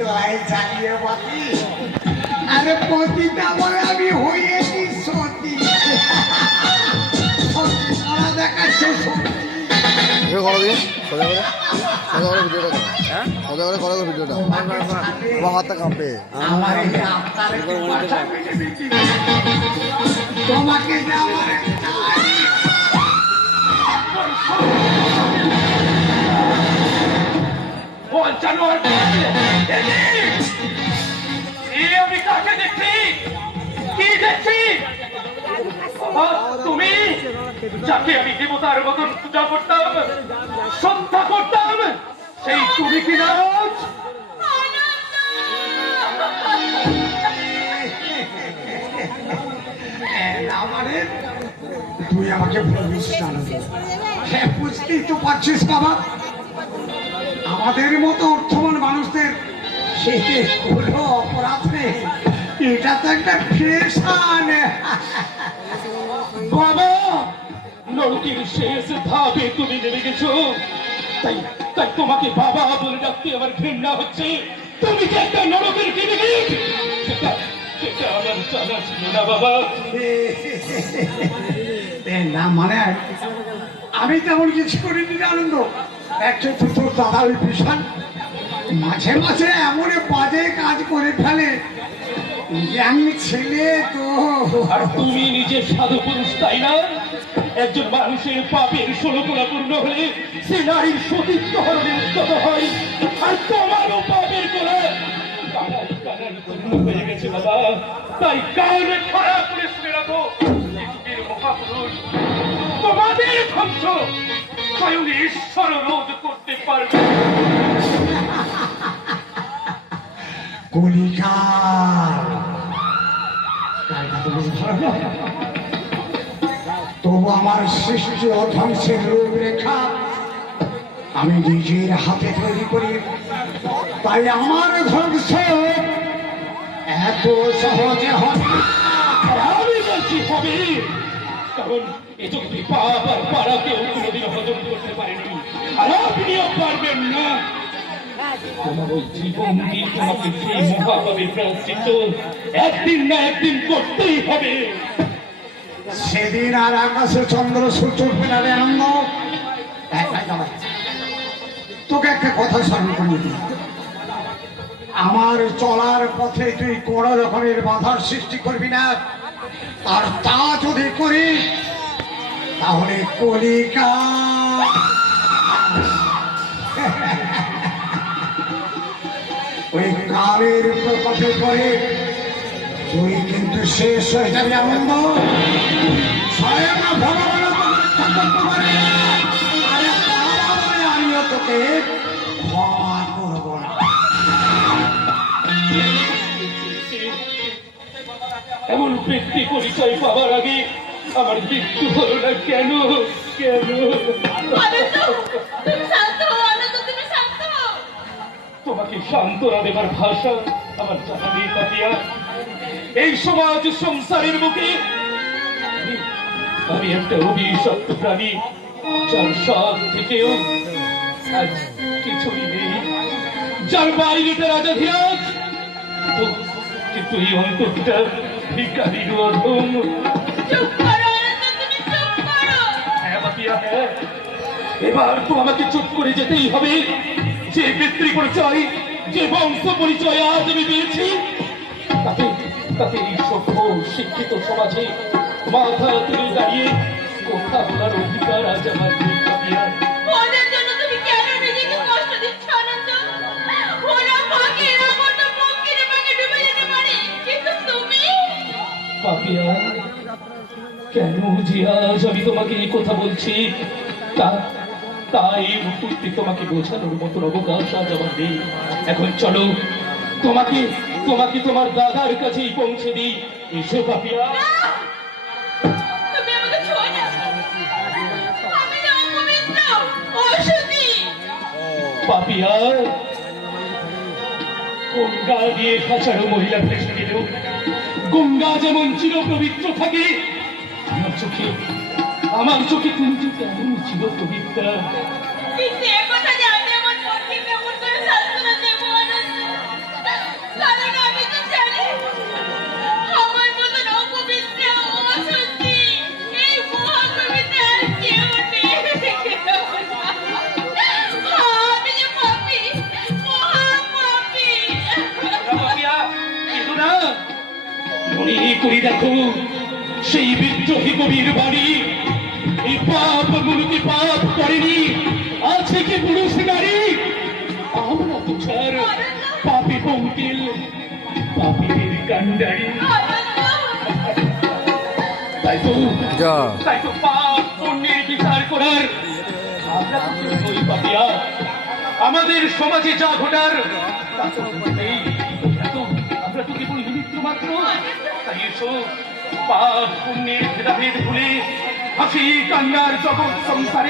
তোরাই চালিয়ে বাকি। আরে পতিতা বলে আমি হয়েছি সতী। সতী করা দেখাচ্ছে সতী। করো দিয়ে সোজা করে ভিডিওটা করো। হ্যাঁ সোজা করে করো ভিডিওটা। আমার হাতটা কাঁপে। আমার এই আপনার তোমাকে যাওয়ার আমি কাকে দেখছি? কি দেখছি? তুমি যাকে আমি দেবতার মতন পূজা করতাম, শ্রদ্ধা করতাম, সেই তুমি কি নাচ? তুই আমাকে বুঝিস না। হ্যাঁ বুঝতেই তো পারছিস বাবা, আমাদের মতো অর্থবান মানুষদের সেতে কোনো অপরাধ নেই। এটা তো একটা ফ্যাশন। বাবা, নরকের শেষ ধাপে তুমি নেমে গেছো, তাই তাই তোমাকে বাবা বলে ডাকতে আমার ঘৃণা হচ্ছে। তুমি কি একটা নরকের ক্রিমিনাল? সেটা আমার জানা ছিল না বাবা। না মানে আমি তেমন কিছু করিনি আনন্দ। একজন তো তোর দাদা ওই ভীষণ মাঝে মাঝে এমন বাজে কাজ করে ফেলে। আমি ছেলে তো। আর তুমি নিজে সাধু পুরুষ, তাই না? একজন মানুষের পাপের ষোলকোনা পূর্ণ হলে সে নারীর সতীত্ব হরণে উদ্যত হয়, আর তোমারও পাপের কোলা হয়ে গেছে বাবা। তাই কানে খারাপ করে শুনে রাখো, যুগের মহাপুরুষ তোমাদের ধ্বংস স্বয়ং ঈশ্বর রোধ করতে পারবে। কলিকাল তবু আমার সৃষ্টি ও ধ্বংসের রূপরেখা আমি নিজের হাতে তৈরি করি। তাই আমার ধ্বংস এত সহজে হবে। আমি বলছি হবে, কারণ এ যুক্তি পাপ আর পাড়া কেউ কোনোদিন হজম করতে পারেনি, আর আপনিও পারবেন না। তোমার ওই জীবন দিয়ে তোমাকে সেই মহাপাপের প্রায়শ্চিত্ত একদিন না একদিন করতেই হবে। সেদিন আর আকাশে চন্দ্র সূর্য উঠবে না রে আনন্দ। তোকে একটা কথা স্মরণ করিয়ে দিই, আমার চলার পথে তুই কোন রকমের বাধার সৃষ্টি করবি না। আর তা যদি করি তাহলে কলিকা ওই কালের প্রকোপে পড়ে তুই কিন্তু শেষ হয়ে যাবি আনন্দ। স্বয়ং ভগবান রক্ষা করতে পারে, আমিও তোকে ক্ষমা করব না। এমন ব্যক্তি পরিচয় পাওয়ার আগে আমার মৃত্যু হলো না কেন? কেন? তোমাকে সান্ত্বনা দেবার ভাষা আমার জানা নেই পাপিয়া। এই সমাজ সংসারের বুকে আমি একটা অভিশপ্ত প্রাণী, যার সব থেকেও আজ কিছুই নেই, যার বাইরেটা রাজাধিরাজ, কিন্তু এই অন্তরটা ভিখারির অধম। হ্যাঁ পাপিয়া, হ্যাঁ, এবার তো আমাকে চুপ করে যেতেই হবে। যে পিতৃ পরিচয়, যে বংশ পরিচয় আজ আমি পেয়েছি, তাতে তাতে এই সভ্য শিক্ষিত সমাজে মাথা তুলে দাঁড়িয়ে কথা বলার অধিকার আজ আমার নেই পাপিয়া। পাপিয়া, কেন যে আজ আমি তোমাকে এই কথা বলছি, তাই মুহূর্তে তোমাকে বোঝানোর মতন অবকাশ আজ আমার নেই। এখন চলো, তোমাকে তোমাকে তোমার দাদার কাছেই পৌঁছে দিই। এসো পাপিয়া। পাপিয়া, গঙ্গা দিয়ে হাজারো মহিলা ভেসে গেল, গঙ্গা যেমন চির পবিত্র থাকে, আমার চোখে তুমি যে কেমন চির পবিত্রা। করে দেখো সেই বিদ্রোহী কবির বাড়ি। এই পাপ মুলুকি পাপ করেনি, আছে কি পুরুষ নারী? আমরা তো ছাড় পাপি পঙ্কিল, পাপীর কান্ডারি। তাই তো যা পাপ পুণ্যের বিচার করার আমরা তো কেউই পাপিয়া। আমাদের সমাজে যা ঘটার তা তো নেই। আমরা তো কেবল নিমিত্ত মাত্র। তাই এসো পাপ পুণ্যের ভেদাভেদ ভুলে হাসি কান্নার জগৎ সংসারে